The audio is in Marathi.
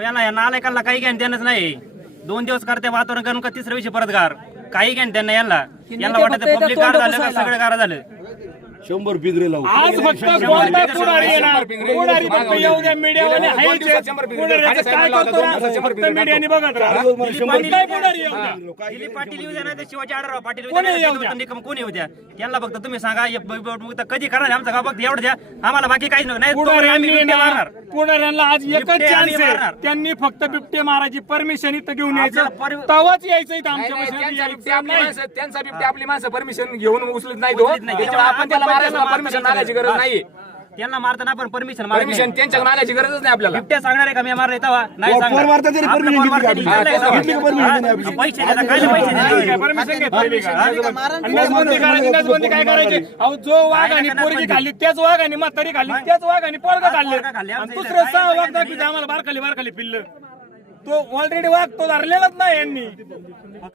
अहो, यांना या नालायकांना काही घेणं देणंच नाही. दोन दिवस करते वातावरण करून का तिसऱ्या दिवशी परत गार. काही घेणं त्यांना यांना. यांना वाटत पब्लिक गार झालं का सगळं गार झालं? शंभर पिंजरे लावू. आज फक्त कोणता पुढारी येणार? पुढारी फक्त येऊ द्या मीडियावाले. हायच. पुढाऱ्याचं काय करतो ना फक्त मीडियाने बघत राहा. कोणताही पुढारी येऊ द्या. दिलीप पाटील येऊ द्या नाही तर शिवाजी आढळराव पाटील येऊ कोणी द्या येऊ नाही द्या. निकम कोणी येऊ द्या? त्यांना फक्त तुम्ही सांगा हे ब- ब- ब- कधी करणार आमचं गाव फक्त एवढं द्या. आम्हाला बाकी काहीच नको नाही तोवर आम्ही पुढाऱ्यांनी बिबटे ना मारणार. पुढाऱ्यांना आज एकच बिबटे आम्ही चान्स आहे. मारणार. त्यांनी फक्त बिबटे मारायची परमिशन इथं घेऊन यायचं. तवाच यायचं इथं नाही, आमच्या नाही, त्यांचा बिबटे आपली नाही. माणसं त्यांचा बिबटे आपली माणसं परमिशन घेऊन उचलत नाही तो. उचलत नाही. त्याच्यामुळे आपण त्याला मारायला परमिशन मागायची गरज नाही त्यांना मारताना आपण परमिशन परमिशन त्यांच्या मागायची गरजच नाही आपल्याला. बिबट्या सांगणार आहे का? मी मारले तेव्हा. नाही पोर सांगणार. मारता तरी आपलं permission पोर घेतली तरी का? घेतलंय का? घेतली का? permission नाही आपली? हा, पैसे काय नसबंदी करायची नसबंदी काय करायची? अहो जो वाघ आणि पोरगी खाल्ली त्याच वाघ आणि म्हातारी खाल्ली त्याच वाघ आणि पोरग खाल्ले. पोरगं खाल्ले. आणि दुसरे सहा वाघ दाखवते आम्हाला बारखाली बारखाली पिल्ल. तो ऑलरेडी वाघ तो धरलेलाच नाही यांनी.